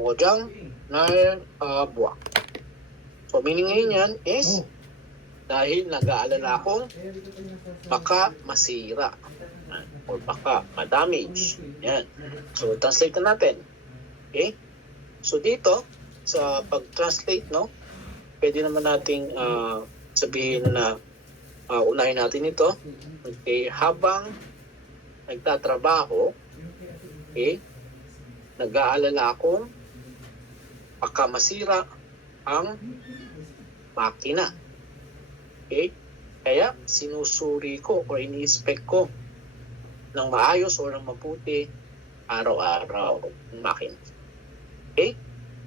Ojang nalkabwa. So meaning ngayon yan is dahil nag-aalala akong baka masira or baka ma-damage. Yan. So translate na natin. Okay? So dito sa pag-translate, no, pwede naman nating sabihin na unahin natin ito. Okay, habang nagtatrabaho, okay, nag-aalala akong baka masira ang makina. Okay? Kaya sinusuri ko o ini-inspect ko ng maayos o ng mabuti araw-araw ang makina. Okay?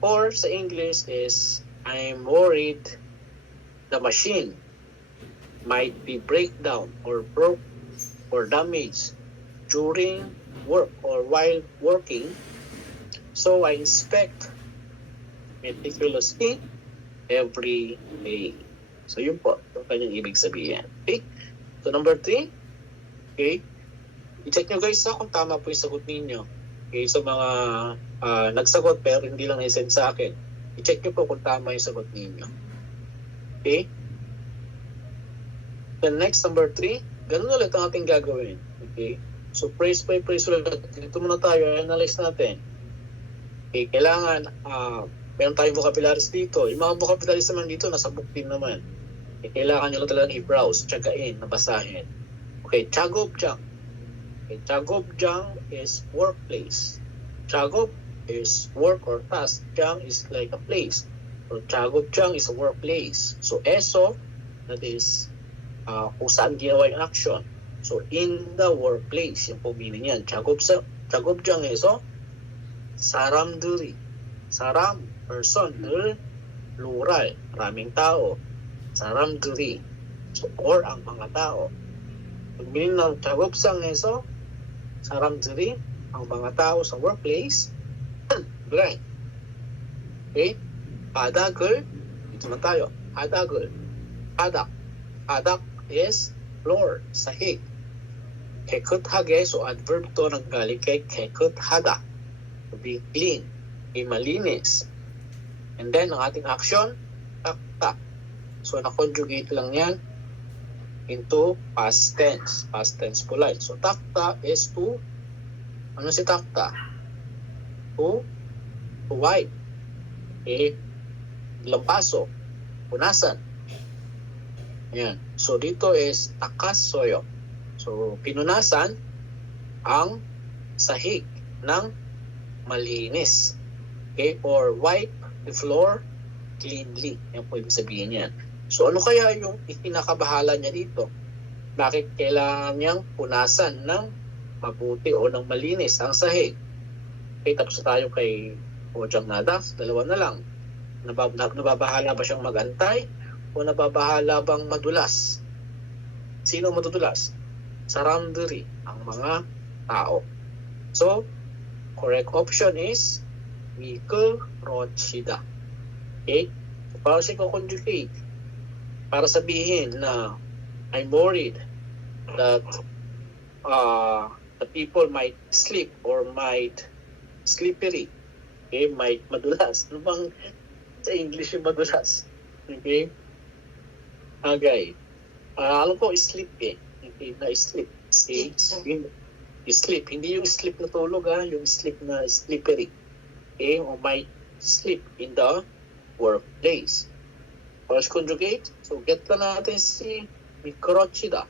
Or sa English is, I'm worried the machine might be breakdown or broke or damaged during work or while working. So I inspect meticulously every day. So yun po, yung kanyang ibig sabihin. Okay? So number 3, okay? I-check nyo guys kung tama po yung sagot ninyo. Okay, sa mga nagsagot pero hindi lang i-send sa akin. I-check nyo po kung tama yung sagot ninyo. Okay? The next number 3, ganun ulit ang ating gagawin. Okay? So phrase by phrase ulit. Dito muna tayo, analyze natin. Okay, kailangan meron tayong vocabularies dito. Yung mga vocabularies naman dito, nasa book din naman. Kailangan nyo lang talagang i-browse, tsagain, nabasahin. Okay, chagobjang. Okay, chagobjang is workplace. Chagob is work or task. Jang is like a place. So chagobjang is a workplace. So eso, that is kung saan ginawa yung action. So in the workplace, yung po meaning yan. Chagobjang is saramduri. Saram, person, plural, maraming tao. Saramduri. So, or ang mga tao. Ang meaning ng chagobjang eso, saramduri, ang mga tao sa workplace. Right. Okay? Adagul, dito na tayo. Adagul. Adak. Adak is floor, sahig. Kekuthage, so adverb to nanggaling kay kekuthada. To be clean. Be malinis. And then, ang ating action, takta. So, na-conjugate lang yan into past tense. Past tense po like. So, takta is to, ano si takta? To wipe. Okay? Lampaso. Punasan. Yan. So, dito is takasoyo. So, pinunasan ang sahig ng malinis. Okay? Or wipe the floor cleanly. Yan po ibig sabihin yan. So, ano kaya yung ikinakabahala niya dito? Bakit kailangan niyang punasan ng mabuti o ng malinis ang sahig? Okay, tapos tayo kay Ojang Nada. Dalawa na lang. Nababahala ba siyang magantay? O nababahala bang madulas? Sino madudulas? Saramduri, ang mga tao. So, correct option is Mikorochida. Okay? So, para siya conjugate, para sabihin na I'm worried that the people might sleep or might slippery. Okay? Might madulas. Ano bang sa English yung madulas? Okay? Okay. Alam ko, sleep eh. Okay, na sleep. Okay? Sleep. Hindi yung sleep na tulog yung sleep na slippery. Okay? O might sleep in the workplace. First conjugate. So, get na natin si Mikorochida.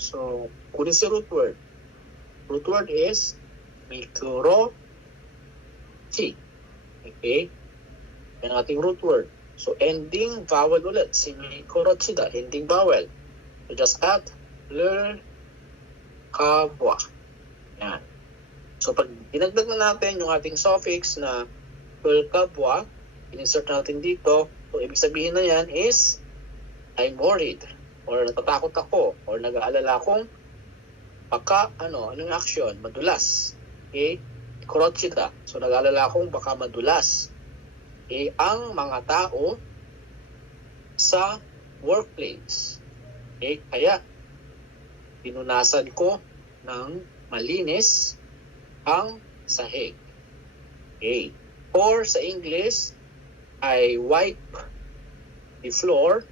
So, kunin si root word. Root word is Mikorochi. Okay? Yan ating root word. So, ending vowel ulit. Si Mikorochida. Ending vowel. So, just add kabwa. Yan. So, pag dinagdag na natin yung ating suffix na kabwa, in-insert natin dito, so ibig sabihin na yan is I'm worried or natatakot ako or nag-aalala akong baka anong action? Madulas. Okay? Kurochida. So, nag-aalala akong baka madulas. Okay? Ang mga tao sa workplace. Okay? Kaya, pinunasan ko ng malinis ang sahig. Okay. Or sa English, I wipe the floor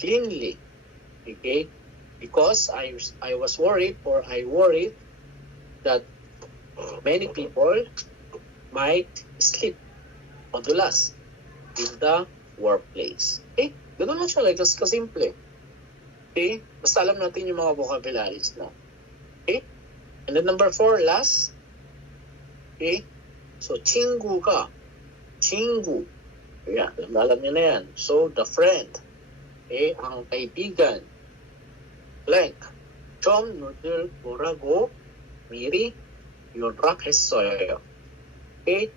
cleanly. Okay? Because I was worried, or I worried that many people might sleep madulas in the workplace. Okay? Ganun lang siya, like, kasimple. Okay? Basta alam natin yung mga vocabularies na. Okay? And then number 4, last. Okay? So, 친구가, 친구. Yeah, alam niyo na yan. So, the friend. Okay? Ang kaibigan. Blank. 좀 늦을 거라고 미리 연락했어요. Okay?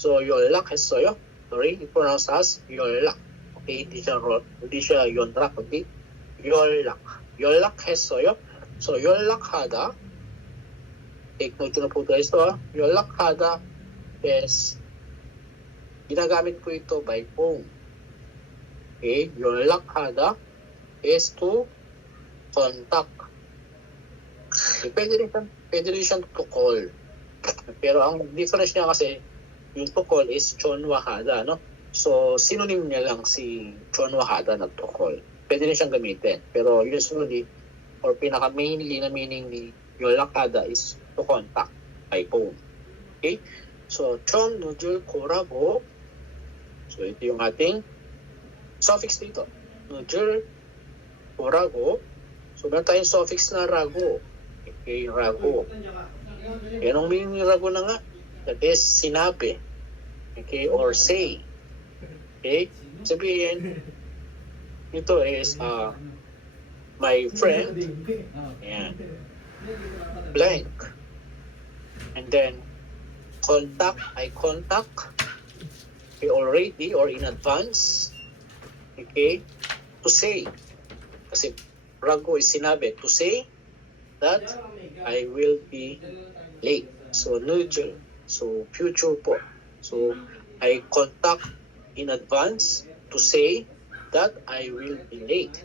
So, 연락했어요. Sorry, it pronounced as 연락. Okay, hindi siya 연락, okay? 연락했어요. So, 연락하다. Take note na po guys to, 연락하다 is ginagamit po ito by phone. Okay, 연락하다 is to contact. Okay, pwede rin siyang to call. Pero ang difference niya kasi, yung to call is 전화하다, no? So, synonym niya lang si 전화하다 na to call. Pwede rin siyang gamitin. Pero usually, or pinaka-mainly na meaning ni 연락하다 is to contact by phone. Okay? So, 좀 늦을 거라고. So, ito yung ating suffix dito. 늦을 거라고. So, meron tayong suffix na rago. Okay, rago. Yan ang meaning ni rago na nga. That is, sinabi. Okay, or say. Okay? Sabihin, ito is, my friend. Ayan. Blank. And then, I contact. Okay, already or in advance. Okay? To say. Kasi, rago is sinabi. To say that I will be late. So, 늦을. So, future po. So, I contact in advance to say that I will be late.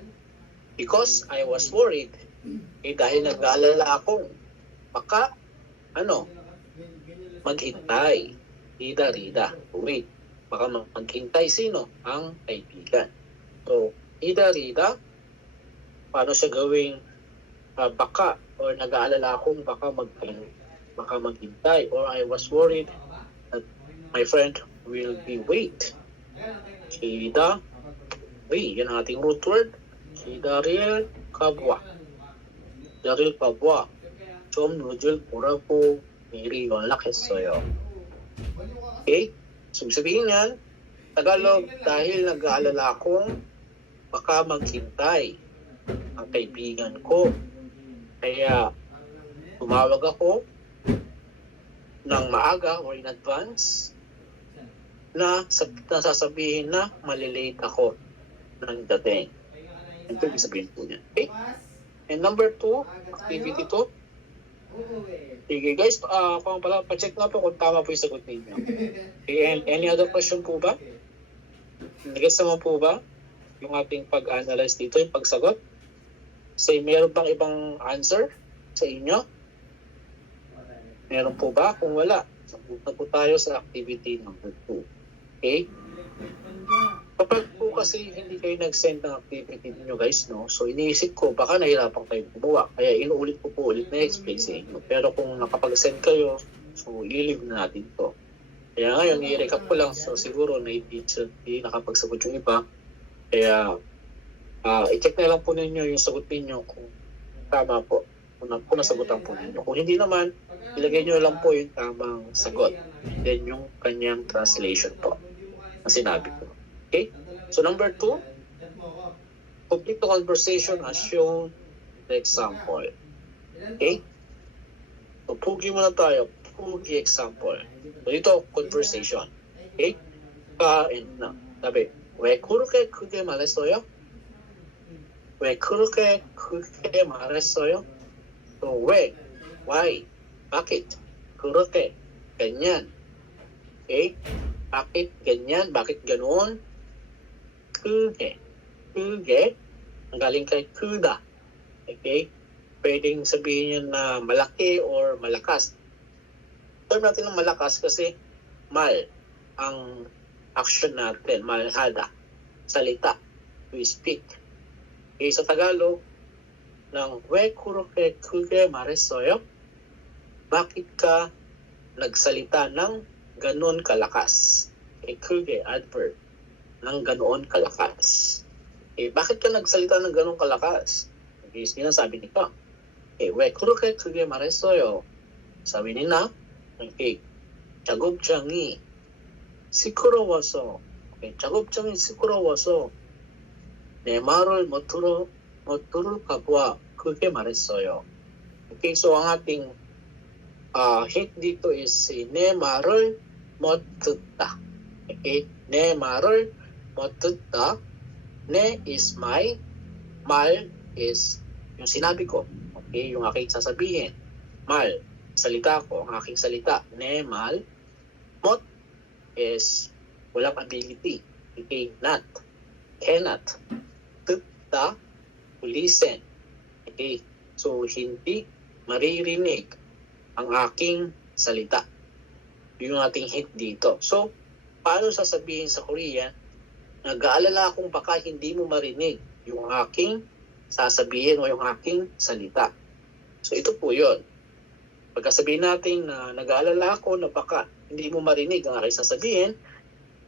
Because I was worried. Dahil nag-aalala akong baka, maghintay. Rida. Wait. Baka maghintay sino? Ang kaibigan. So, rida. Paano siya gawing baka or nag-aalala akong baka maghintay, or I was worried that my friend will be wait. Rida. Yan ang ating root word. Daril kabwa. 좀 늦을 거라고 미리 연락했어요. Okay? So, sabihin yan, Tagalog, dahil nag-aalala akong baka maghintay ang kaibigan ko. Kaya, tumawag ako ng maaga or in advance na sasabihin na malilate ako ng dating. Ito yung sabihin po niya. Okay? And number 2, activity 2. Sige guys, pa-check na po kung tama po yung sagot ninyo. Okay, and any other question po ba? Nag-guess naman po ba yung ating pag-analyze dito, yung pagsagot? Say, meron bang ibang answer sa inyo? Meron po ba? Kung wala, sagot na po tayo sa activity number 2. Okay? Kapag po kasi hindi kayo nag-send ng activity niyo guys, no? So iniisip ko, baka nahirapan kayo gumawa. Kaya inuulit ko po ulit na explain sa inyo. Pero kung nakapag-send kayo, so i-leave na natin to. Kaya ngayon, i-recap ko lang. So siguro na hindi nakapagsagot yung iba. Kaya i-check na lang po ninyo yung sagot ninyo kung tama po. Kung nasagutan po ninyo. Kung hindi naman, ilagay nyo lang po yung tamang sagot. Then yung kanyang translation po na sinabi ko. Okay? So number 2, complete the conversation as shown in the example. Okay? So pugi muna tayo. Pugi example. So dito, conversation. Okay? And na. Sabi, 왜 그렇게 크게 말했어요? 왜 그렇게 크게 말했어요? So 왜? Why? Bakit? 그렇게. Ganyan. Okay? Bakit ganyan? Bakit ganoon? 크게. Ang galing kay 크다. Okay? Pwedeng sabihin yun na malaki or malakas. Term natin ng malakas kasi mal. ang action natin, malhada, salita, we speak. Okay, sa Tagalog, ng we kuroke kuge maresoyo, bakit ka nagsalita ng ganon kalakas? Okay, kuge, adverb, ng ganoon kalakas. Okay, bakit ka nagsalita ng ganon kalakas? Okay, sinasabi nito. Okay, we kuroke kuge maresoyo. Sabi ni na, okay, 작업장이 시끄러워서, okay, 작업장이 시끄러워서 내 말을 못 들을까 봐 그렇게 말했어요. Okay, so ang ating hint dito is si 내 말을 못 듣다. Okay, 내 말을 못 듣다. 내 is my, 말 is yung sinabi ko. Okay, yung aking sasabihin. 말, salita ko, ang aking salita. 내 말, 못 is walang ability. Okay, not, cannot. 듣다, to listen. Okay, so hindi maririnig ang aking salita. Yung ating hint dito. So, paano sasabihin sa Korean, nag-aalala akong baka hindi mo marinig yung aking sasabihin o yung aking salita. So, ito po yun. Pagkasabihin natin na nag-aalala ako na baka hindi mo marinig ang aking sasabihin,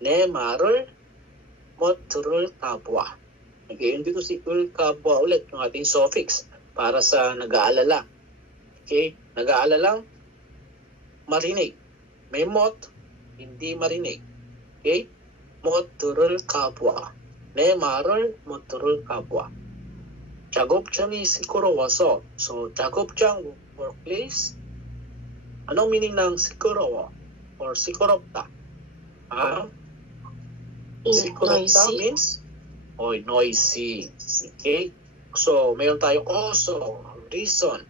내 말을 못 들을까 봐. Okay, dito si ulka ba ulit yung ating suffix para sa nag-aalala. Okay, nag-aalalang marinig. May mot, hindi marinig. Okay, 못 들을까 봐. 내 말을 못 들을까 봐. 작업장이 시끄러워서. So, 작업장, workplace. Anong meaning ng si끄러워 or si끄럽다? Si끄럽다 means noisy. Okay? So, mayroon tayong also reason.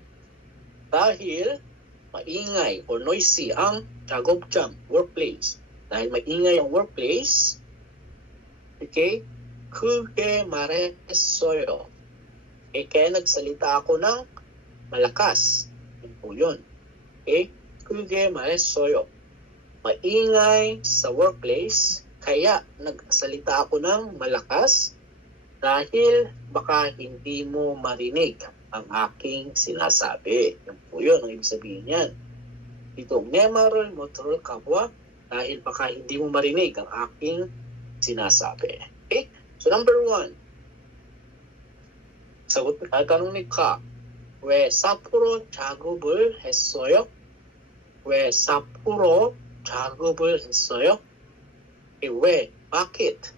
Dahil maingay or noisy ang 작업장, workplace. Dahil maingay ang workplace, okay? 크게 말했어요. Okay? Kaya nagsalita ako ng malakas. Yun po yun. Okay? 크게 말했어요. Maingay sa workplace, kaya nagsalita ako ng malakas dahil baka hindi mo marinig ang aking sinasabi. Yan po yun, ang ibig sabihin yan. Dito, 내 말을 못 들을까 봐 dahil baka hindi mo marinig ang aking sinasabi. Okay? So number 1, sagot, tanong ni Ka, 왜 삿포로 작업을 했어요? 왜 삿포로 작업을 했어요? 왜? Bakit?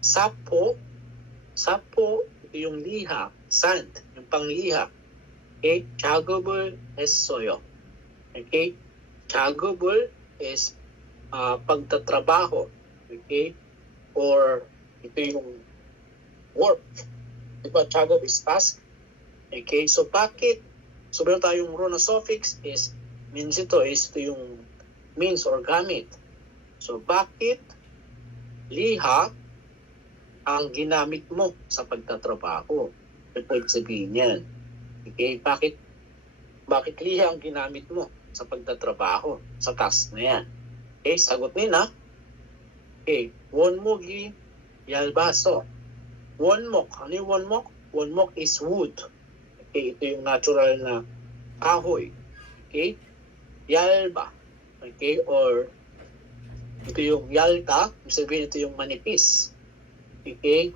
사포, ito yung liha, sand, yung pangliha. Okay? 작업을 했어요. Okay? 작업을 is pagtatrabaho. Okay? Or ito yung work. Diba? 작업 is task. Okay? So bakit? So meron tayong runa suffix is means ito yung means or gamit. So bakit liha ang ginamit mo sa pagtatrabaho? Ito po sabihin yan. Okay, bakit liha ang ginamit mo sa pagtatrabaho sa task na yan? Okay, sagot nila. Okay, 원목이 얇아서. 원목, ano yung 원목? 원목 is wood. Okay, ito yung natural na kahoy. Okay, 얇아. Okay, or ito yung yalta, ibig sabihin ito yung manipis. Okay,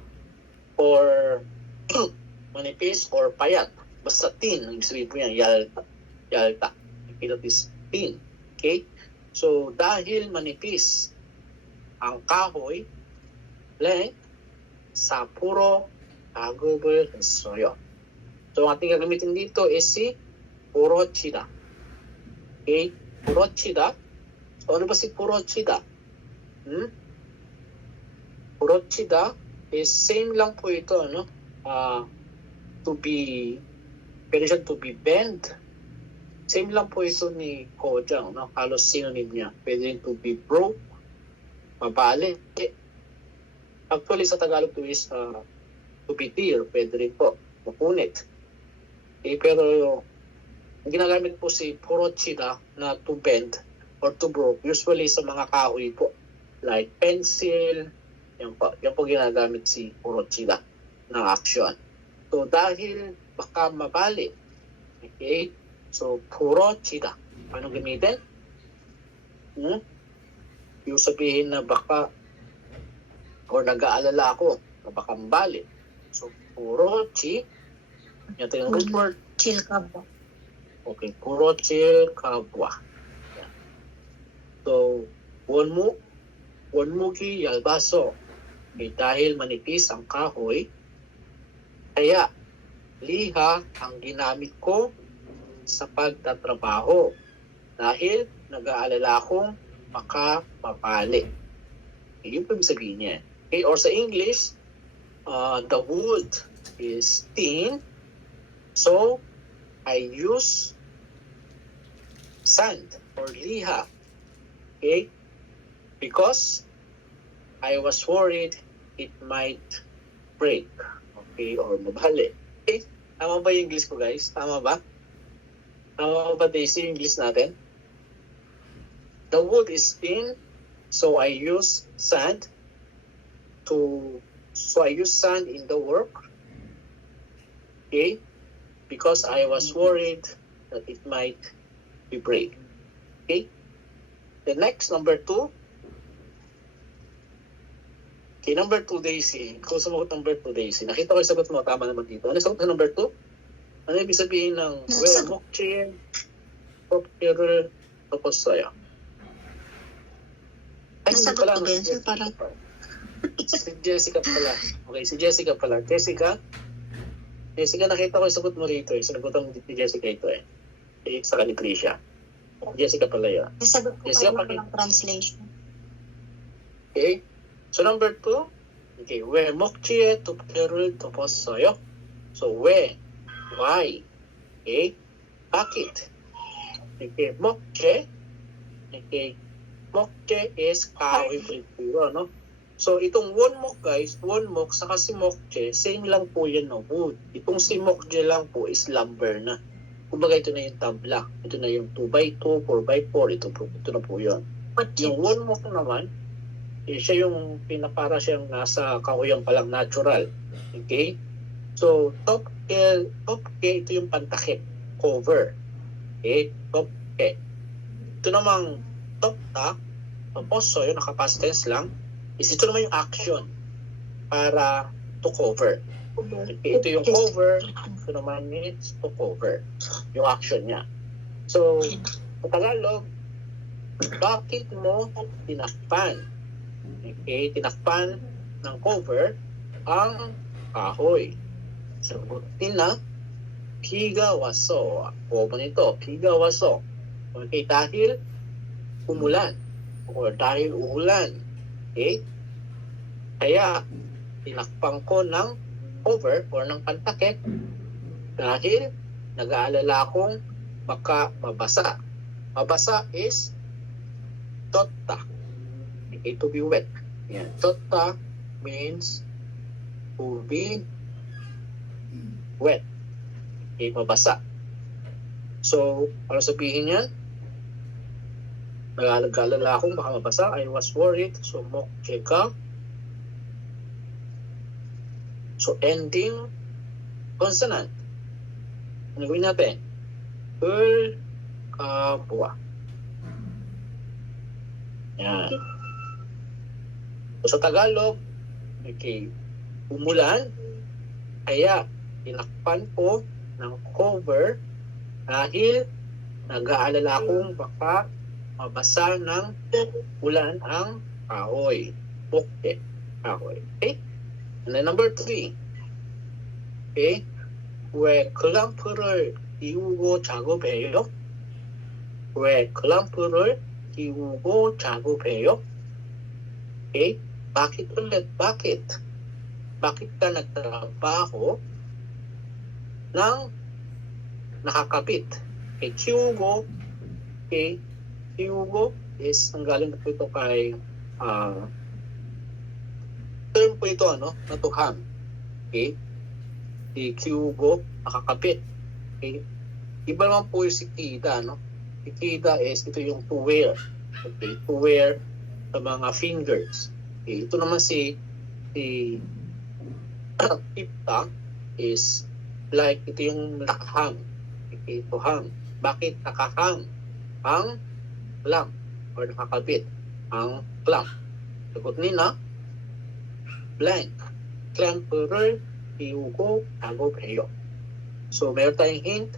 or manipis or payat. Basta thin, ibig sabihin po yan, yalta. Okay, that is thin. Okay, so dahil manipis ang kahoy, blank, 삿포로 작업을 했어요. So ang ating gagamitin dito is si 부러치다. Okay, 부러치다. So ano ba si 부러치다? 부러치다 is same lang po ito, no? To be, pwede siya to be bend. Same lang po ito ni Kojang, no? Halos synonym niya. Pwede rin to be broke, mabali. Actually, sa Tagalog to is to be tear. Pwede rin po, mapunit. Pero ang ginagamit po si 부러치다 na to bend or to broke, usually sa mga kahoy po. like pencil, yan po ginagamit si Kurochida ng action. So dahil baka mabali, okay, so Kurochida, paano gamitin? Yung sabihin na baka or nag-aalala ako na baka mabali. So Kurochi, yan yung root word. Chill ka ba? Okay, Kurochil Kabwa. Yan. So, Wonmugi Yalbaso. Okay, dahil manipis ang kahoy, kaya liha ang ginamit ko sa pagtatrabaho dahil nag-aalala akong baka mapali. Okay, yun po yung sabihin niya. Okay, or sa English, the wood is thin, so I use sand or liha, okay, because I was worried it might break, okay, or mabali. Okay, tama ba yung English ko, guys? Tama ba? Tama ba, Daisy, yung English natin? The wood is thin, so I use sand in the work, okay, because I was worried that it might be break. Okay? The next, number 2. Okay, number 2, Daisy. Kung sumagot number 2, Daisy. Nakita ko yung sagot mo, tama naman dito. Ano sagot na number 2? Ano ibig sabihin ng mokchi, popkirul, tapos saya? Ay, hindi Nasagot pala. ko ba yan, sir? Parang Si Jessica pala. Okay, si Jessica pala. Jessica, nakita ko yung sagot mo rito eh. Sinagutan mo ni Jessica ito eh. Sa Patricia. Jessica pala yun. nasagot ko Yes, kayo yeah, ng translation. Okay? So number 2, okay, 왜 먹지에 도표를 덮었어요? So why? Okay? Bakit? Okay, 먹지. Okay, 먹지 is kahoy fritura, no? So itong wonmok, guys, wonmok saka si mokje, same lang po yan, no? Wood. Itong si mokje lang po is lumber na. Kumbaga ito na yung tabla. Ito na yung 2x2, 4x4. Ito na po yun. Yung wonmok naman, siya yung pinapara siyang nasa kahoyang palang natural. Okay? So, topke, ito yung pantakip. Cover. Okay? Topke. Ito namang topta, tapos so yun, naka-past tense lang, is ito naman yung action para to cover. Okay, ito yung cover, ito naman is to cover. Yung action niya. So, sa Tagalog, bakit mo tinakpan? Okay, tinakpan ng cover ang kahoy. Sagutin na, piga waso. O ba nito? Piga waso. Okay, dahil umulan or dahil uulan. Okay? Kaya, tinakpan ko ng cover or ng pantakip dahil nag-aalala akong baka mabasa. Mabasa is totta. Okay, to be wet. Yan. Totta means to be wet. Okay, mabasa. So, ano sabihin yan? Nag-aalala akong baka mabasa. I was worried. So, mokche ka. So, ending consonant. Ano gawin natin? Kapwa. Yan. So, sa Tagalog, okay, umulan, kaya tinakpan ko ng cover dahil nag-aalala akong baka mabasa ng ulan ang kahoy. Okay, kahoy. Okay? And then number 3. Okay? 왜 클램프를 띄우고 작업해요? 왜 클램프를 띄우고 작업해요? Okay? Bakit ulit? Bakit? Bakit ka nagtrabaho ng nakakabit? Okay, kiugo. Okay, kiugo is, ang galing na po ito kay term po ito, ano? Natuham. Okay? Si kiugo, nakakabit. Okay? Iba naman po yung si kida, no? Si kida is, ito yung to wear. Okay, to wear sa mga fingers. Okay, ito naman si Pipta is like ito yung nakahang. Okay, ito hang. Bakit nakahang ang clamp or nakakabit ang clamp? Sagot nila, blank. Clamper을 띄우고 작업해요. So, meron tayong hint,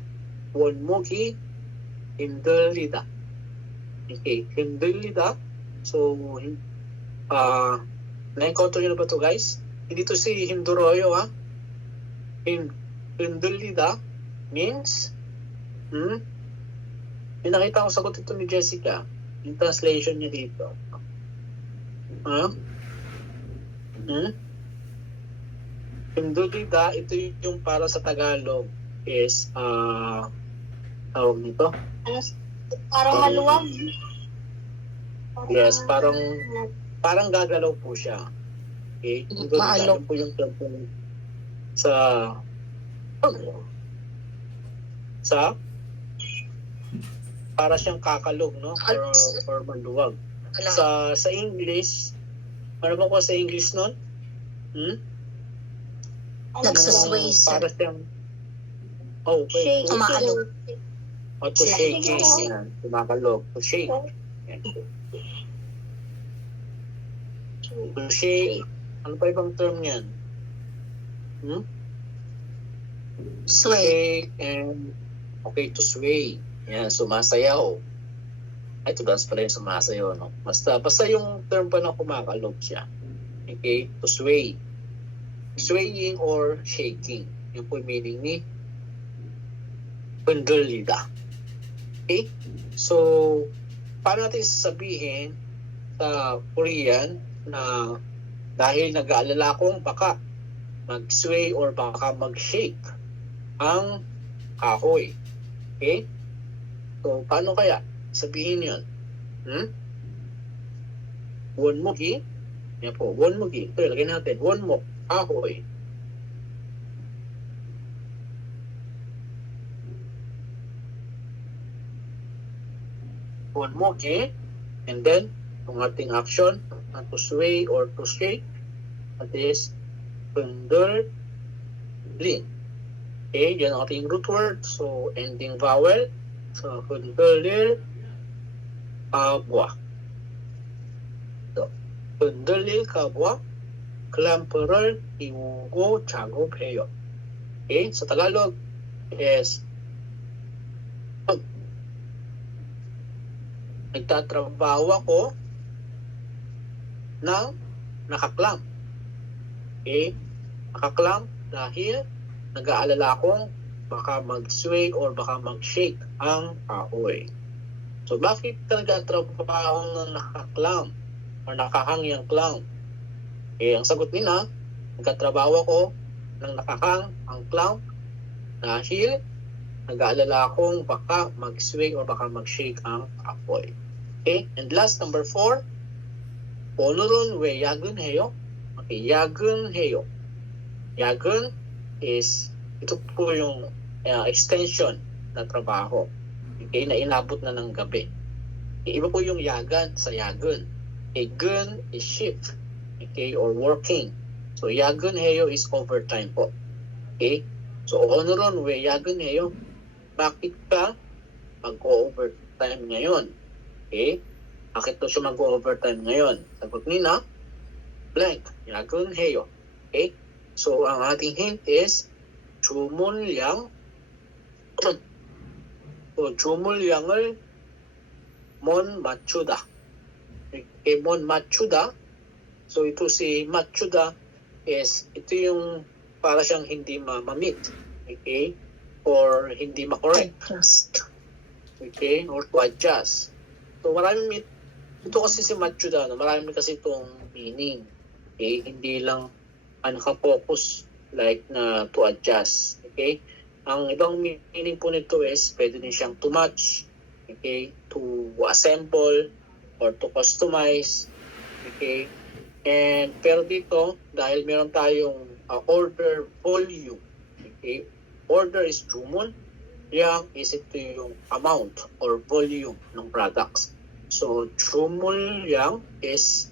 원목이 힘들리다. Okay, 힘들리다. So, na-encounter nyo na ba ito, guys? Hindi to si 힘들어요, ha? 힘들리다 means, may nakita ko sagot ito ni Jessica. Yung translation niya dito. 힘들리다, ito yung para sa Tagalog is, tawag nito? Parang maluwag. Yes, parang gagalaw po siya. Okay? Maalok. Yun po yung term po sa para siyang kakalog, no? Or maluwag. Sa English, ano ba ko sa English nun? Nagsusway, sir. Para siyang Shake. Umaalog. O to shaking. Yan. Tumakalog. To shake. Yan. To shake. Ano pa ibang term yan? Sway. Shake and okay, to sway. Yan, sumasayaw. Ay, to dance pala yung sumasayaw, no? Basta yung term pa na kumakalog siya. Okay, to sway. Swaying or shaking. Yung po yung meaning ni 흔들리다. Okay? So, paano natin sasabihin sa Korean na dahil nag-aalala akong baka mag-sway or baka mag-shake ang kahoy. Okay? So, paano kaya sabihin yun? 원목이, yan po, 원목이. Ito, lagyan natin, 원목, kahoy. 원목이, and then, ang ating action, to sway or to shake, that is, 흔들림. Okay, yan ang ating root word. So, ending vowel. So, 흔들릴 가부아. So, 흔들릴 가부아, clamper을 띄우고 작업해요. Okay, sa Tagalog is nagtatrabaho ako ng nakaklamp. Okay, nakaklamp dahil nag-aalala akong baka mag-sway or baka mag-shake ang kahoy. So, bakit nagtatrabaho ng nakaklamp or nakahang yung clamp? Eh, ang sagot nila, nagtatrabaho ako ng nakahang ang clamp dahil nag-aalala akong baka mag-sway or baka mag-shake ang kahoy. Okay, and last, number 4, 오늘은 왜 야근해요? Okay, 야근해요. 야근 is, ito po yung extension na trabaho. Okay, na inabot na ng gabi. Okay, iba po yung yagan sa yagun. Okay, gun is shift. Okay, or working. So, 야근해요 is overtime po. Okay, so 오늘은 왜 야근해요? Bakit ka mag-overtime ngayon? Okay, bakit to siya mag-overtime ngayon? Sagot nila, blank, 야근해요. Okay, so ang ating hint is 주문량. So, 주문량을 못 맞추다. Okay, 못 맞추다. So, ito si 맞추다 is, ito yung para siyang hindi ma-meet. Okay, or hindi ma-correct. Okay, or to adjust. So, marami ito kasi si matchuda, no? Marami kasi itong meaning. Okay, hindi lang naka-focus like na to adjust. Okay, ang ibang meaning po nito is pwede din siyang to match, okay, to assemble or to customize. Okay, and pero dito dahil meron tayong order volume. Okay, order is 주문, yang is ito yung amount or volume ng products. So 주물량 is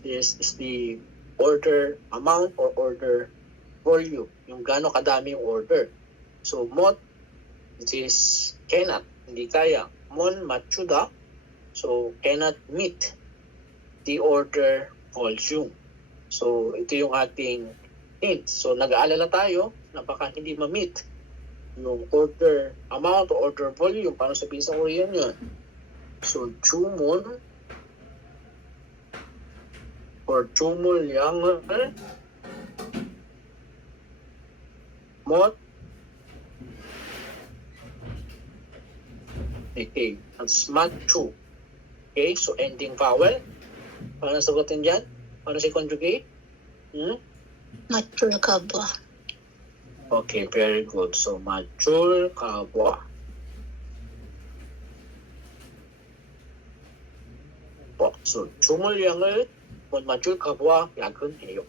the order amount or order volume, yung gaano kadami yung order. So 못 is cannot, hindi kaya. 못 맞추다, so cannot meet the order volume. So ito yung ating hint. So nag-aalala tayo na baka hindi ma-meet yung order amount o order volume. Paano sabihin sa Korean yun? So 주문 or 주물량을 못 okay, that's 맞추. Okay, so ending vowel. Paano sagutin dyan? Paano si conjugate? Mature ka ba? Okay, very good. So 맞출 가봐. So 주물량을 못 맞출 가봐 야근해요.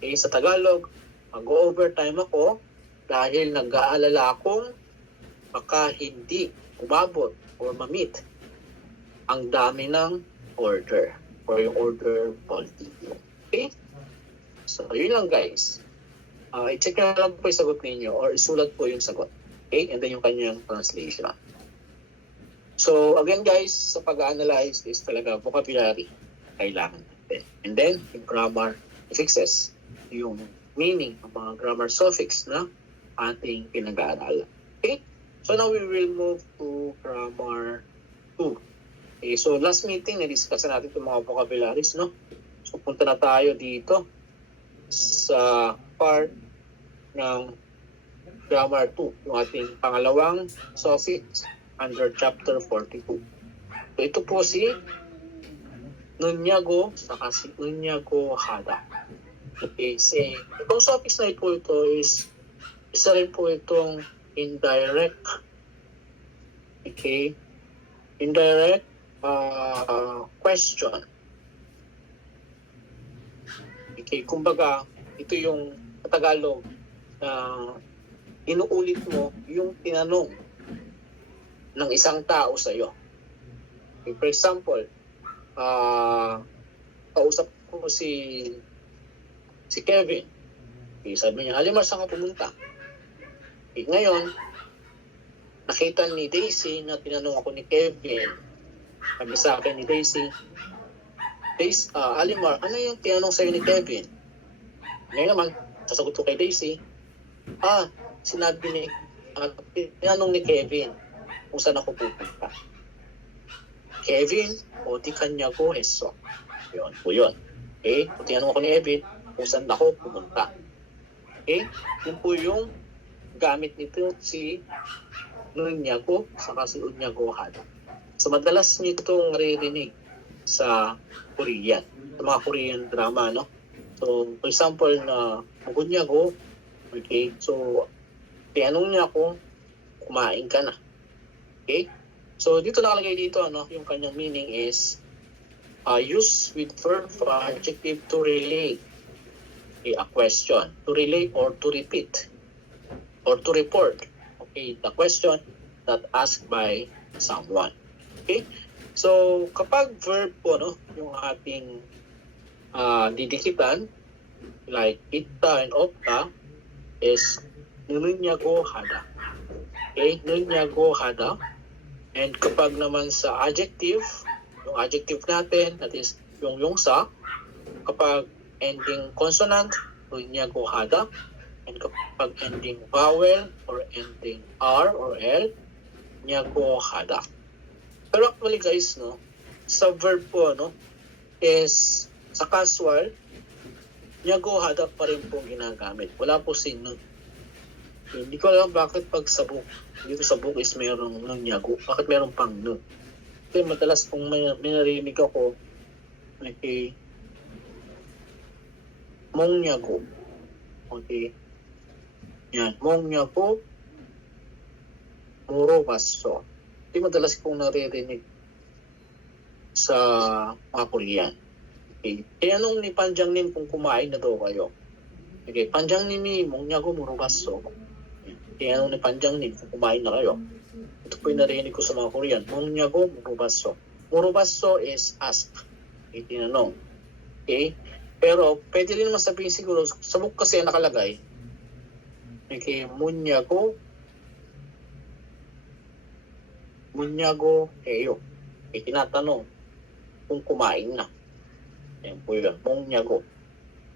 Okay, sa Tagalog, mag-overtime ako dahil nag-aalala akong baka hindi umabot or ma-meet ang dami ng order or yung order volume. Okay? So, yun lang guys. I-check na lang po yung sagot ninyo or isulat po yung sagot. Okay? And then yung kanyang translation. So, again guys, sa pag-analyze is talaga vocabulary kailangan natin. And then, yung grammar suffixes, yung meaning ng mga grammar suffix na ating pinag-aaralan. Okay? So now we will move to grammar 2. Okay, so last meeting, na-discuss natin itong mga vocabularies, no? So punta na tayo dito sa part ng grammar 2, yung ating pangalawang suffix under chapter 42. So ito po si nunyago saka si unyago hada. Okay, itong suffix na ito is isa rin po itong indirect. Okay, indirect question. Okay, kumbaga ito yung Tagalog na inuulit mo yung tinanong ng isang tao sa iyo. Okay, for example, kausap ko si Kevin. Okay, sabi niya, Alimar, saan ka pumunta? Okay, ngayon, nakita ni Daisy na tinanong ako ni Kevin. Sabi sa akin ni Daisy, Alimar, ano yung tinanong sa'yo ni Kevin? Ngayon naman, sasagot ko kay Daisy, tinanong ni Kevin kung saan ako pupunta. Kevin, di kanya ko heso. Yun po yun. Okay? Kung tinanong ako ni Kevin kung saan ako pupunta. Okay? Yun po yung gamit nito si nunyago saka si unyago hada. So madalas nyo itong maririnig sa Korean, sa mga Korean drama, no? So for example na unyago, okay, so tinanong niya kung kumain ka na. Okay? So dito nakalagay dito, ano, yung kanyang meaning is use with verb for adjective to relate a question, to relate or to repeat or to report, okay, the question that asked by someone. Okay? So kapag verb po, no, yung ating didikitan like itta and opta is nunyago hada. Okay? Nunyago hada. And kapag naman sa adjective, yung adjective natin, that is yung yongsa, kapag ending consonant, nunyago hada. And kapag ending vowel or ending R or L, nyago hada. Pero actually guys, no, sa verb po, no, is sa casual, nyago hada pa rin po ginagamit. Wala po si nun. Hindi ko alam bakit pag sa book, dito sa book is mayroong nunyago. Bakit mayroong pang nun? Kasi madalas kung may narinig ako, okay, mongnyago. Okay. Yan, mongnyago, morobaso. Hindi madalas kong naririnig sa mga Korean. Okay. Kaya nung ni Panjangnim kung kumain na daw kayo. Okay, Panjang님이 먹냐고 물어봤어. Kaya nung ni Panjangnim kung kumain na kayo. Ito po yung narinig ko sa mga Korean. 먹냐고 물어봤어. Murubaso is ask. Tinanong. Okay? Pero pwede rin naman sabihin siguro, sa book kasi nakalagay, okay, munyago heyo. Tinatanong kung kumain na. Yan po yun, munyago.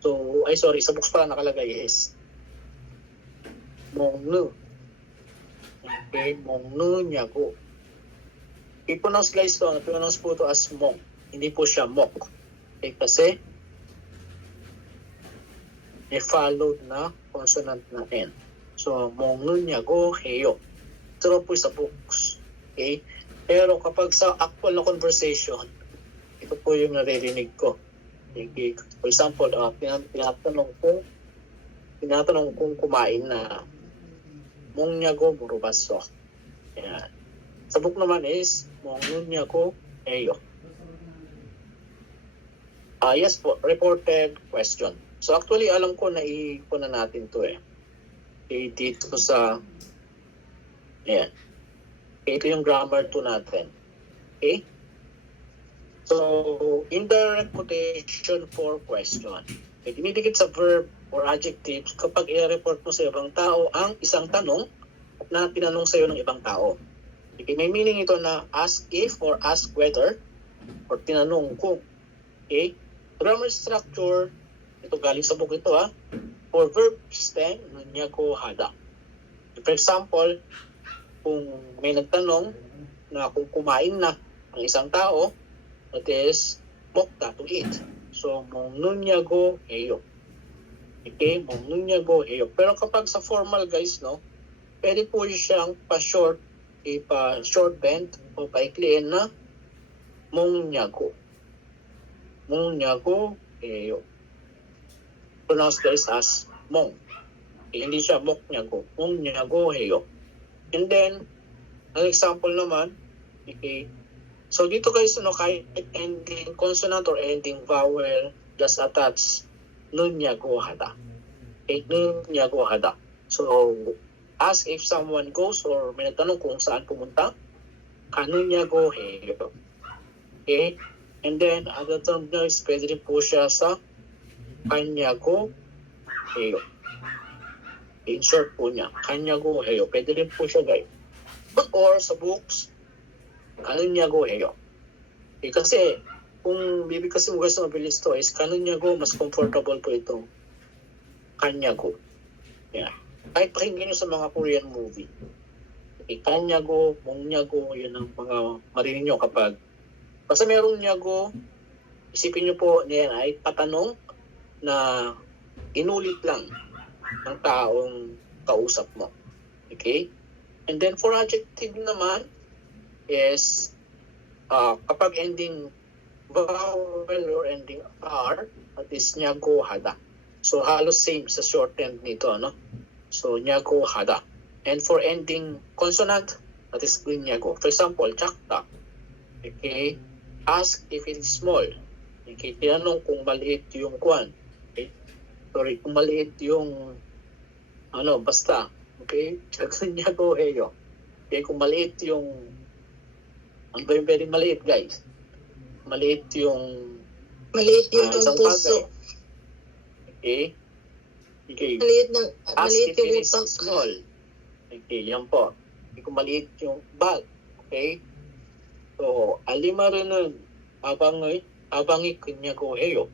So, sa books pala nakalagay is mongnu. Okay, mongnu nyago. I-pronounce guys to, i-pronounce po ito as mong. Hindi po siya mok. Okay, kasi may followed na consonant na N. So, mongnu nyago heyo. Ito po sa books. Okay? Pero kapag sa actual na conversation, ito po yung naririnig ko. Okay? For example, tinatanong kung kumain na mongyago murubaso. Ayan. Sa book naman is mongyago heyo. Yes po, reported question. So actually, alam ko na na natin to eh. Okay, dito sa ayan. Okay, ito yung grammar 2 natin. Okay? So, indirect quotation for question. Okay, dinidikit sa verb or adjectives kapag i-report mo sa ibang tao ang isang tanong na tinanong sa iyo ng ibang tao. Okay, may meaning ito na ask if or ask whether or tinanong kung. Okay? Grammar structure, ito galing sa book ito for verb stem, nunyago hada. For example, kung may nagtanong na kung kumain na ang isang tao, that is, mokta to eat. So, mongnunyago heyo. Okay, mongnunyago heyo. Pero kapag sa formal guys, no, pwede po siyang pa-short bend o paikliin na mongnyago. Mongnyago heyo. Pronounce guys as mong. Okay, hindi siya moknyago. Mongnyago heyo. And then, an example naman, okay, so dito guys, kahit ending consonant or ending vowel, just attach nunyago hada. Okay, nunyago hada. So, ask if someone goes or may nagtanong kung saan pumunta, kanunyago heyo. Okay, and then, other term guys, pwede rin po siya sa kanyago heyo. In short po niya, kanyago heyo. Pwede rin po siya guys. Or sa books, kanyago heyo. Eh, kasi, kung bibigkasin mo guys na mabilis to is kanyago, mas comfortable po ito. Kanyago. Yeah. Kahit pakinggan nyo sa mga Korean movie. Eh, kanyago, mongnyago, yun ang mga marinig nyo kapag basta merong nyago, isipin nyo po niyan ay patanong na inulit lang ng taong kausap mo. Okay? And then for adjective naman is kapag ending vowel or ending R, at is nyago hada. So halos same sa shortened nito, no? So nyago hada. And for ending consonant, that is nyago. For example, chakta. Okay? Ask if it is small. Okay? Tinanong kung maliit yung kwan. Okay? Sorry, kung maliit yung basta. Okay? Nyago heyo. Okay, kung maliit yung ano ba yung very maliit guys? Maliit yung isang puso. Okay? Okay. Maliit Ask if yung it is utak. small. Okay, yan po. Okay, kung maliit yung bag. Okay? So, alimarunan abangi kunyago heyo.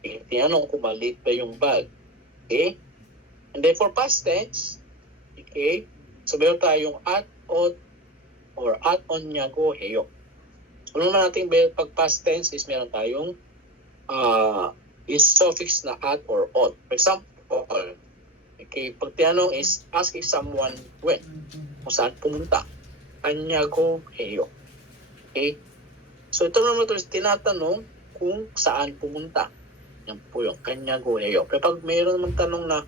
Okay, tinanong kung maliit pa yung bag. Okay? And then for past tense, okay, so meron tayong at, on, or at, on, nyago, heyo. So naman natin pag past tense is meron tayong is suffix na at or on. For example, okay, pag tinanong is ask if someone went, kung saan pumunta. Kanyago, heyo. Okay? So ito naman ito is tinatanong kung saan pumunta. Yan po yung kanyago, heyo. Pero pag mayroon naman tanong na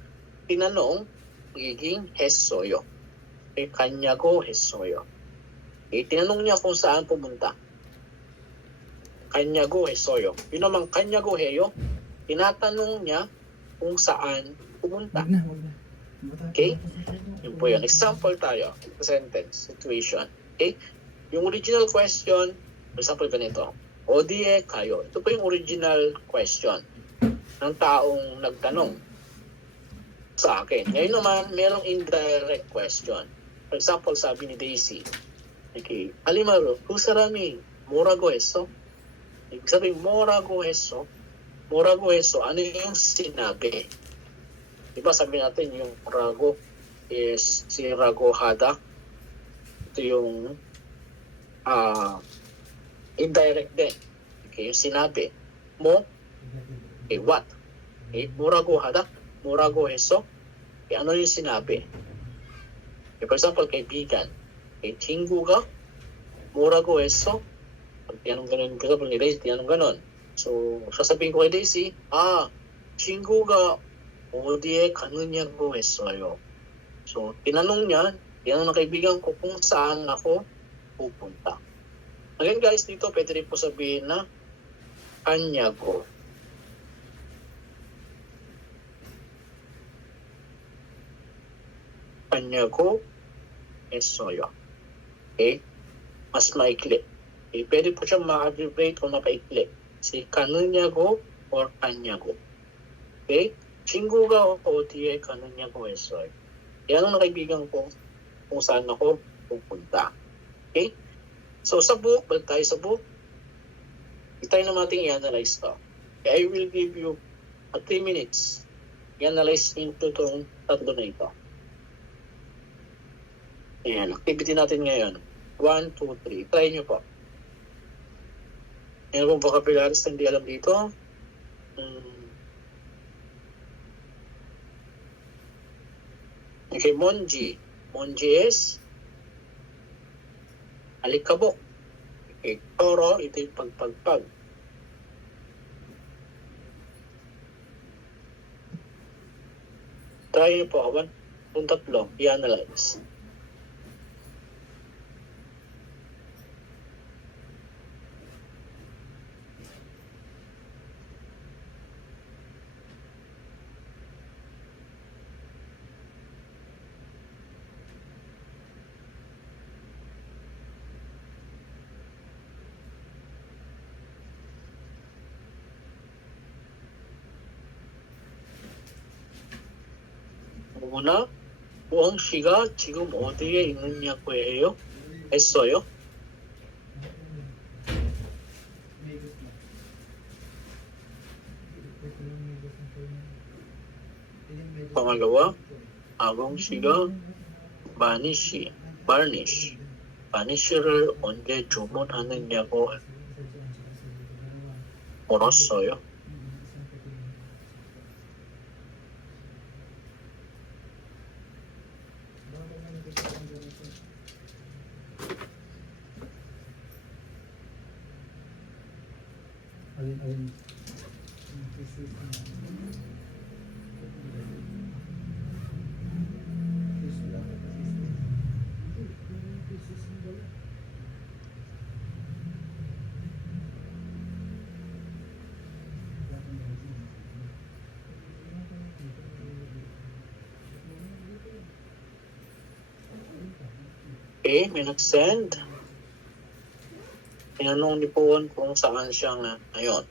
tinanong, magiging hesoyo. Okay, kanyago hesoyo. Okay, tinanong niya kung saan pumunta. Kanyago hesoyo. Yun naman kanyago heyo, tinatanong niya kung saan pumunta. Okay? Yun po yun. Example tayo. Sentence, situation. Okay? Yung original question, For example, ganito. Odie kayo. Ito po yung original question ng taong nagtanong sa akin. Ngayon naman, merong indirect question. For example, sabi ni Daisy, okay, Halimaro, kusarami, morago eso? Ibig sabihin, morago eso? Morago eso, ano yung sinabi? Diba sabi natin, yung rago is si Rago Hada. Ito yung indirect din. Okay, yung sinabi mo, okay, what? Okay, morago hada, morago eso. Okay, ano yung sinabi? Okay, for example, kaibigan. Okay, 친구가 뭐라고 했어? Pag tinanong ganun, for example, ni Daisy, tinanong ganun. So, sasabihin ko kay Daisy, 친구가 어디에 가느냐고 했어요. So, tinanong ng kaibigan ko kung saan ako pupunta. Again guys, dito pwede rin po sabihin na kanyago. Kanyago esoyo. Okay? Mas maikli. Okay? Pwede po siya ma-aggravate o mapaikli. Si kanunyago or kanyago. Okay? 친구가 어디에 가느냐고 했어요. Yan ang nakaibigan ko kung saan ako pupunta. Okay? So sa book, balik tayo sa book. Tayo na natin i-analyze to. Okay, I will give you 3 minutes. I-analyze into itong tatlo na ito. Ayan, activity natin ngayon. 1, 2, 3. Try nyo po. Meron pong vocabularies na hindi alam dito. Okay, Monji. Monji is alikabok. Okay, toro, ito yung pagpagpag. Try nyo po, kung tatlo, i-analyze. una, 우엉 씨가 지금 어디에 있느냐고 했어요? Pangalawa, 아궁 씨가 바니쉬를 언제 주문하느냐고 물었어요. Okay, may nag-send. Tinanong ni Puon kung saan siya ngayon.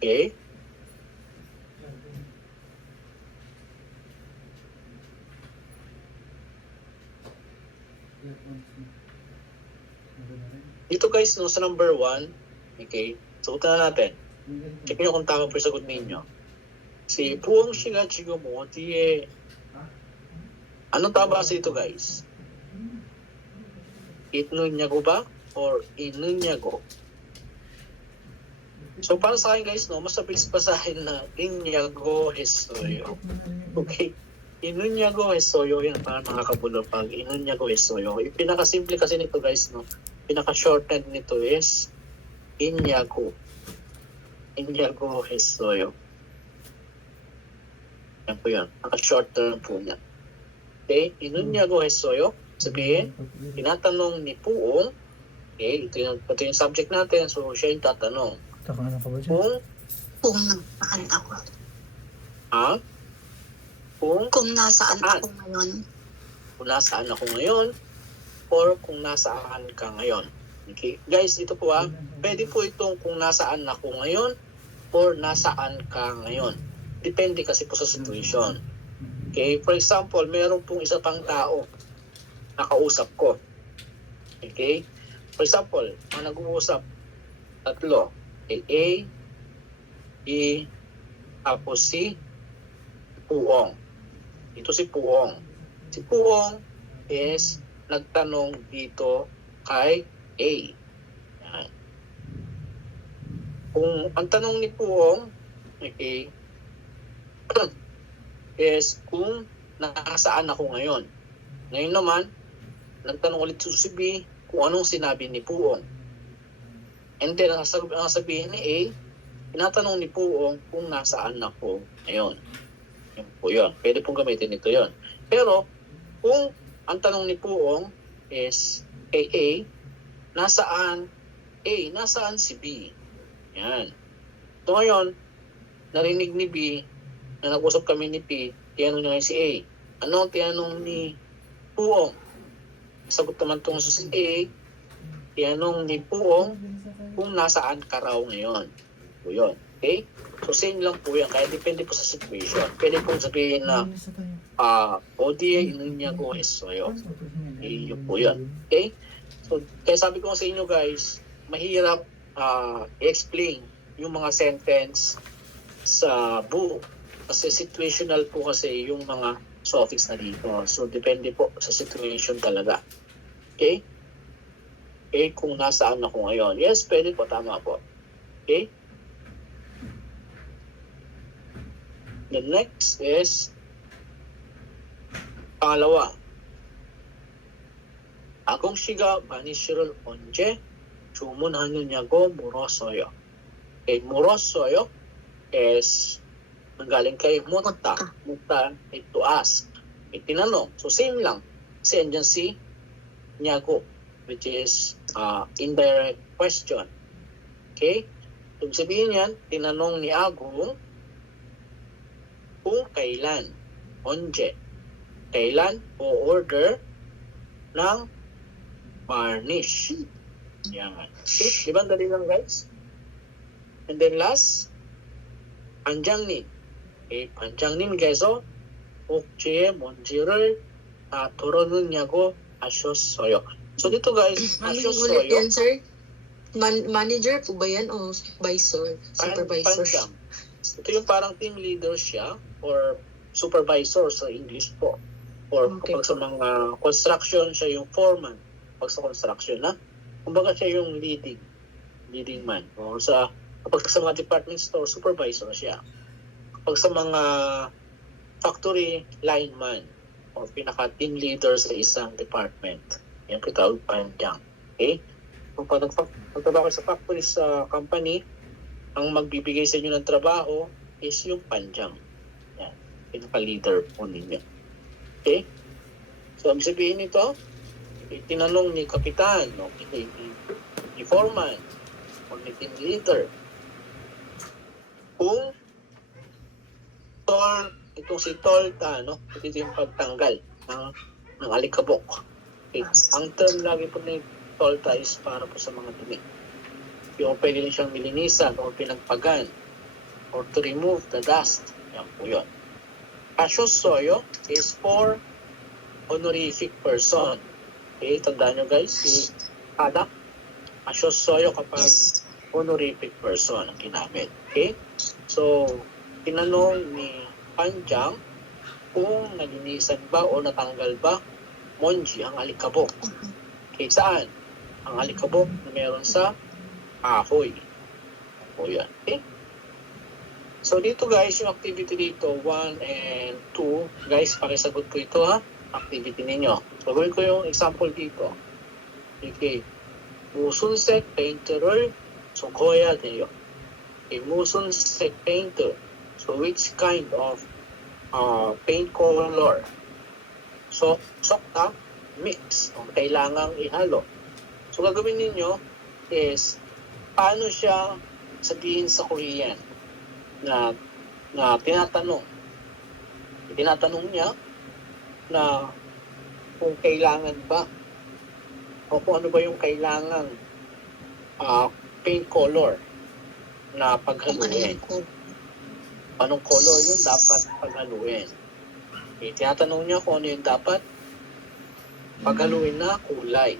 Okay. Dito guys, no, sa number 1, okay, sagutan na natin. Check nyo kung tama po yung sagot ninyo. Si Puong 씨가 지금 어디에 anong tama sa ito guys? 있느냐고 ba? Or 있느냐고? So para sa akin guys, no, mas mabilis basahin na 있냐고 했어요. Okay? 있느냐고 했어요. Yan parang nakakabulo pag 있느냐고 했어요. Yung pinakasimple kasi nito guys, no, pinaka-shortened nito is 있냐고. 있냐고 했어요. Yan po yan. Naka-short term po niya. Okay? 있느냐고 했어요. Sabihin, tinatanong ni Puong. Okay? Ito yung subject natin. So, siya yung tatanong. Ano ka ba dyan? Kung nasaan ako. Ha? Kung nasaan ako ngayon. kung nasaan ako ngayon or kung nasaan ka ngayon. Okay? Guys, ito po pwede po itong kung nasaan ako ngayon or nasaan ka ngayon. Depende kasi po sa situation. Okay? For example, meron pong isa pang tao na kausap ko. Okay? For example, ang nag-uusap, tatlo. A, B, tapos si Puong. Ito si Puong. Si Puong is nagtanong dito kay A. Yan. Kung ang tanong ni Puong, okay, is kung nasaan ako ngayon. Ngayon naman, nagtanong ulit si B kung anong sinabi ni Puong. And then, ang sabihin ni A, tinatanong ni Puong kung nasaan ako ngayon. Yun po yun. Pwede pong gamitin ito yun. Pero, kung ang tanong ni Puong is kay A, nasaan si B? Yan. So ngayon, narinig ni B, na nag-usap kami ni P, tinanong niya si A. Ano ang tinanong ni Puong? Sagot naman itong si A, tinanong ni Puong kung nasaan ka raw ngayon. So yun. Okay? So same lang po yan. Kaya depende po sa situation. Pwede po sabihin na Odia Inunyago Esoyo. Yun po yun. Okay? So kaya sabi ko sa inyo guys, mahirap i-explain yung mga sentence sa buo. Kasi situational po kasi yung mga suffix na dito. So depende po sa situation talaga. Okay? Okay, kung nasaan ako ngayon. Yes, pwede po. Tama po. Okay? The next is pangalawa. Akong shiga banishirul onje 주문하느냐고 물었어요. Okay, 물었어요 is nanggaling kay mutta. Mutta is to ask. May tinanong. So same lang. Kasi andyan si nyago, which is indirect question. Okay? So sabihin yan, tinanong ni Agong kung kailan. Onje. Kailan o order ng varnish. Yan. Okay? Diba dali lang guys? And then last, 반장님. Okay, 반장님께서 복지의 뭔지를 덜어놓냐고 하셨어요. So dito guys, Ulit yan, sir? Manager po ba yan o supervisor? Panjang. Ito yung parang team leader siya or supervisor sa English po. Or Okay. kapag sa mga construction, siya yung foreman. Kapag sa construction na, kumbaga siya yung leading man. O kapag sa mga department store, supervisor siya. Kapag sa mga factory, lineman o pinaka-team leader sa isang department. Yan po tawag panjang. Okay? Kung nagtatrabaho sa factory sa company, ang magbibigay sa inyo ng trabaho is yung panjang. Yan. Pinaka-leader po ninyo. Okay? So, ang sabihin nito, tinanong ni kapitan, no? ni foreman, o ni team leader, kung itong si Tolta, no? Ito yung pagtanggal ng alikabok. Okay. Ang term lagi po ni Tolta is para po sa mga dumi. Yung pwede rin siyang nilinisan o pinagpagan or to remove the dust. Yan po yun. Pasyosoyo is for honorific person. Okay, tandaan nyo guys, si Ada, pasyosoyo kapag honorific person ang ginamit. Okay? So, tinanong ni Panjang kung nalinisan ba o natanggal ba Monji ang alikabok. Okay, saan? Ang alikabok na meron sa ahoy. O yan. Okay? So dito guys, yung activity dito, 1 and 2, guys, pakisagot ko ito ha, activity ninyo. So gawin ko yung example dito. Okay. 무슨 색 페인트를 섞어야 돼요? Okay, 무슨 색 painter. So which kind of paint color? So, sokta, mix. O, kailangang ihalo. So, gagawin ninyo is, paano siya sabihin sa Korean na tinatanong. Tinatanong niya na kung kailangan ba o kung ano ba yung kailangan paint color na Kung ano paghaluin. yung code. Anong color yun dapat paghaluin? Tinatanong niya kung ano yung dapat paghaluin na kulay.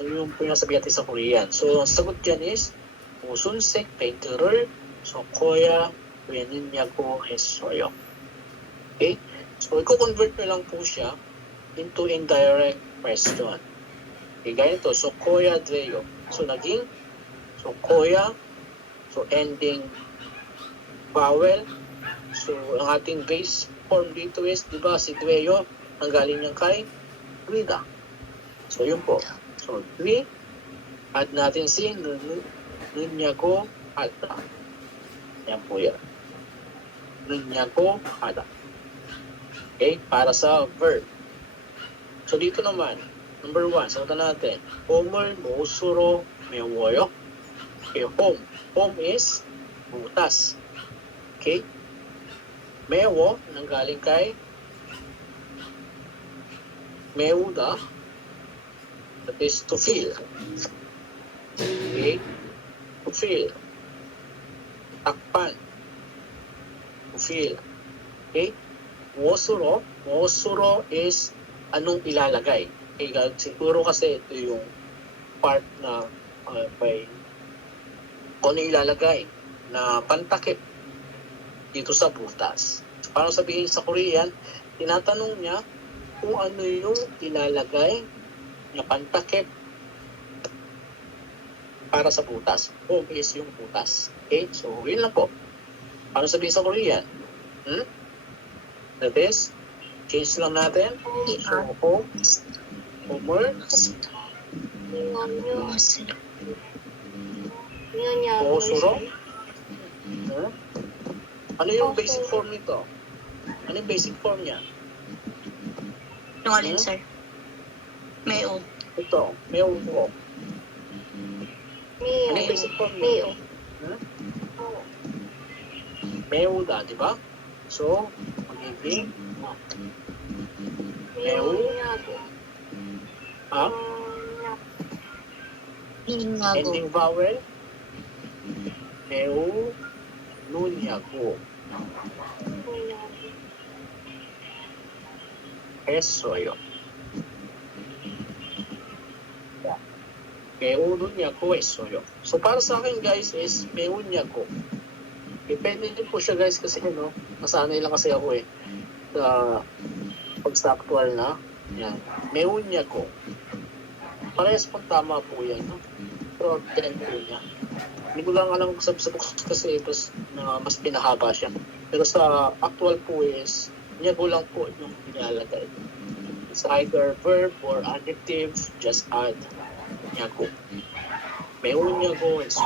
Ano yung pinasabihin natin sa Korean? So, ang sagot dyan is 무슨색 페인트를 섞어야 되느냐고 했어요. Okay? So, i-convert nyo lang po siya into indirect question. Okay, ganito. 섞어야 돼요. So, naging 섞어야. So, ending vowel. So, ang ating base form dito is, di ba, si Dueyo, ang galing niya kay Rida. So, yun po. So, we, add natin si Nunyago Hada. Yan po yan. Nunyago Hada. Okay, para sa verb. So, dito naman, number 1, sagutan natin. 홈을 무엇으로 메워요? Okay, home. Home is butas. Okay? Mewo, nanggaling kay meuda, that is to feel. Okay? To feel. Takpan. To feel. Okay? Muosuro is anong ilalagay. Okay, siguro kasi ito yung part na by kung ano ilalagay na pantakip dito sa butas. So, paano sabihin sa Korean, tinatanong niya kung ano yung ilalagay na pantakip para sa butas. Home is yung butas. Okay? So, yun lang po. Paano sabihin sa Korean? That is, change lang natin. So, home, homework, muosuro. Ano yung basic form nito? Ano yung basic form niya? Yung alin, sir? Meo. Ito, meuwo. Ano yung basic form niya? Meuda, di ba? So, magiging Ninyago. ending vowel nu냐고 했어요. nu냐고 했어요. So para sa akin guys is nu냐고. Depende din po siya guys kasi nasanay lang kasi ako sa pag-sa actual na yan. nu냐고. Parehas pong tama po yan. Pero ten po niya. Hindi ko lang alam sa books kasi mas pinahaba siya. Pero sa actual po is, nyago lang po yung nilalagay. It's either verb or adjective, just add nyago. May nyago is